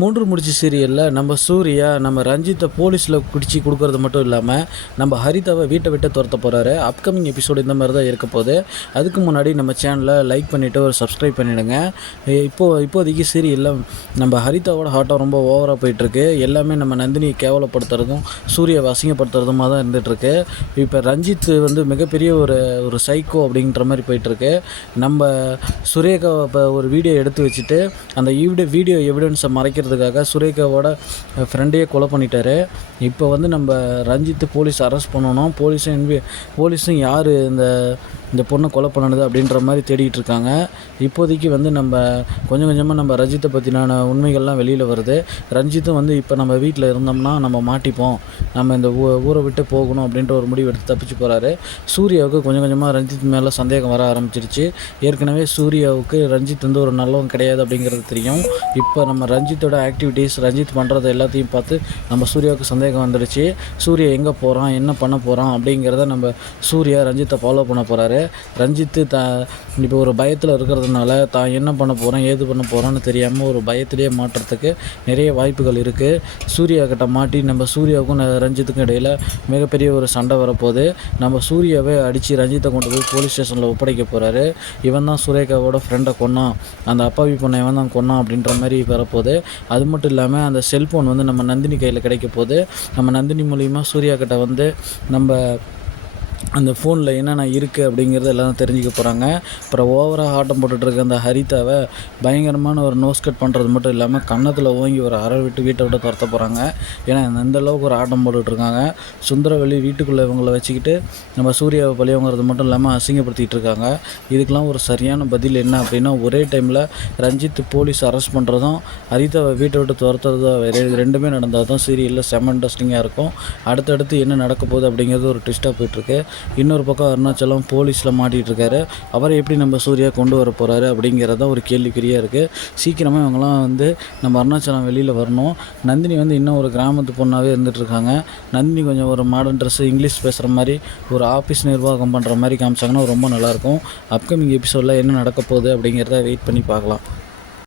மூன்று முடிச்சு சீரியலில் நம்ம சூர்யா நம்ம ரஞ்சித்தை போலீஸில் பிடிச்சி கொடுக்கறது மட்டும் இல்லாமல் நம்ம ஹரிதாவை வீட்டை விட்டு துரத்த போகிறாரு. அப்கமிங் எபிசோடு இந்த மாதிரி தான் இருக்க போகுது. அதுக்கு முன்னாடி நம்ம சேனலை லைக் பண்ணிவிட்டு ஒரு சப்ஸ்கிரைப் பண்ணிவிடுங்க. இப்போதைக்கு சீரியலில் நம்ம ஹரிதாவோட ஹாட்டம் ரொம்ப ஓவராக போயிட்டுருக்கு. எல்லாமே நம்ம நந்தினியை கேவலப்படுத்துறதும் சூர்யாவை அசிங்கப்படுத்துறதுமாக தான் இருந்துகிட்ருக்கு. இப்போ ரஞ்சித் மிகப்பெரிய ஒரு சைக்கோ அப்படின்ற மாதிரி போயிட்டுருக்கு. நம்ம சுரேகாவை இப்போ ஒரு வீடியோ எடுத்து வச்சுட்டு அந்த வீடியோ எவிடன்ஸை மறைக்கிறதுக்காக சுரேகாவோட ஃப்ரெண்டையே கொலை பண்ணிட்டாரு. இப்போ நம்ம ரஞ்சித்து போலீஸ் அரெஸ்ட் பண்ணணும். போலீஸும் யார் இந்த பொண்ணை கொலை பண்ணது அப்படின்ற மாதிரி தேடிகிட்டு இருக்காங்க. இப்போதைக்கு நம்ம கொஞ்சம் கொஞ்சமாக நம்ம ரஞ்சித்தை பற்றின உண்மைகள்லாம் வெளியில் வருது. ரஞ்சித்தும் இப்போ நம்ம வீட்டில் இருந்தோம்னா நம்ம மாட்டிப்போம், நம்ம இந்த ஊரை விட்டு போகணும் அப்படின்ற ஒரு முடிவு எடுத்து தப்பிச்சு போகிறாரு. சூர்யாவுக்கு கொஞ்சம் கொஞ்சமாக ரஞ்சித் மேலே சந்தேகம் வர ஆரம்பிச்சிருச்சு. ஏற்கனவே சூர்யாவுக்கு ரஞ்சித் ஒரு நல்லவன் கிடையாது அப்படிங்கிறது தெரியும். இப்போ நம்ம ரஞ்சித்தோட ஆக்டிவிட்டீஸ், ரஞ்சித் பண்ணுறது எல்லாத்தையும் பார்த்து நம்ம சூர்யாவுக்கு சந்தேகம் வந்துடுச்சு. சூர்யா எங்கே போகிறான், என்ன பண்ண போகிறான் அப்படிங்கிறத நம்ம சூர்யா ரஞ்சித்தை ஃபாலோ பண்ண போகிறாரு. ரஞ்சித்து இப்போ ஒரு பயத்தில் இருக்கிறதுனால தான் என்ன பண்ண போகிறோம் ஏது பண்ண போகிறோன்னு தெரியாமல் ஒரு பயத்திலே மாட்டுறதுக்கு நிறைய வாய்ப்புகள் இருக்குது. சூர்யா கிட்ட மாட்டி நம்ம சூர்யாவுக்கும் ரஞ்சித்துக்கும் இடையில் மிகப்பெரிய ஒரு சண்டை வரப்போகுது. நம்ம சூர்யாவே அடித்து ரஞ்சித்தை கொண்டு போய் போலீஸ் ஸ்டேஷனில் ஒப்படைக்க போகிறாரு. இவன் தான் சுரேகாவோட ஃப்ரெண்டை கொன்னான், அந்த அப்பாவி பொண்ணை இவன் தான் கொன்னான் அப்படின்ற மாதிரி வரப்போகுது. அது மட்டும் இல்லாமல் அந்த செல்ஃபோன் நம்ம நந்தினி கையில் கிடைக்க போகுது. நம்ம நந்தினி மூலிமா சூர்யா கிட்ட நம்ம அந்த ஃபோனில் என்னென்ன இருக்குது அப்படிங்கிறத எல்லாம் தெரிஞ்சுக்க போகிறாங்க. அப்புறம் ஓவராக ஆட்டம் போட்டுட்ருக்க அந்த ஹரிதாவை பயங்கரமான ஒரு நோஸ் கட் பண்ணுறது மட்டும் இல்லாமல் கன்னத்தில் ஓங்கி ஒரு அரை விட்டு வீட்டை விட்டு துரத்த போகிறாங்க. ஏன்னா அந்தளவுக்கு ஒரு ஆட்டம் போட்டுட்ருக்காங்க. சுந்தரவெளி வீட்டுக்குள்ளே இவங்களை வச்சுக்கிட்டு நம்ம சூர்யாவை பழியவங்கிறது மட்டும் இல்லாமல் அசிங்கப்படுத்திகிட்டு இருக்காங்க. இதுக்கெலாம் ஒரு சரியான பதில் என்ன அப்படின்னா, ஒரே டைமில் ரஞ்சித் போலீஸ் அரெஸ்ட் பண்ணுறதும் ஹரிதாவை வீட்டை விட்டு துரத்துறதும் ரெண்டுமே நடந்தால் தான் சீரியலில் செம்ம இன்ட்ரெஸ்டிங்காக இருக்கும். அடுத்தடுத்து என்ன நடக்க போகுது அப்படிங்கிறது ஒரு ட்விஸ்ட்டாக போயிட்டுருக்கு. இன்னொரு பக்கம் அருணாச்சலம் போலீஸில் மாட்டிகிட்டு இருக்காரு. அவரை எப்படி நம்ம சூர்யா கொண்டு வர போகிறாரு அப்படிங்கிறத ஒரு கேள்விக்குறியாக இருக்குது. சீக்கிரமாக இவங்கெல்லாம் நம்ம அருணாச்சலம் வெளியில் வரணும். நந்தினி இன்னும் ஒரு கிராமத்து பொண்ணாகவே இருந்துகிட்ருக்காங்க. நந்தினி கொஞ்சம் ஒரு மாடர்ன் ட்ரெஸ்ஸு, இங்கிலீஷ் பேசுகிற மாதிரி ஒரு ஆஃபீஸ் நிர்வாகம் பண்ணுற மாதிரி காமிச்சாங்கன்னா ரொம்ப நல்லாயிருக்கும். அப்கமிங் எபிசோடில் என்ன நடக்க போகுது அப்படிங்கிறத வெயிட் பண்ணி பார்க்கலாம்.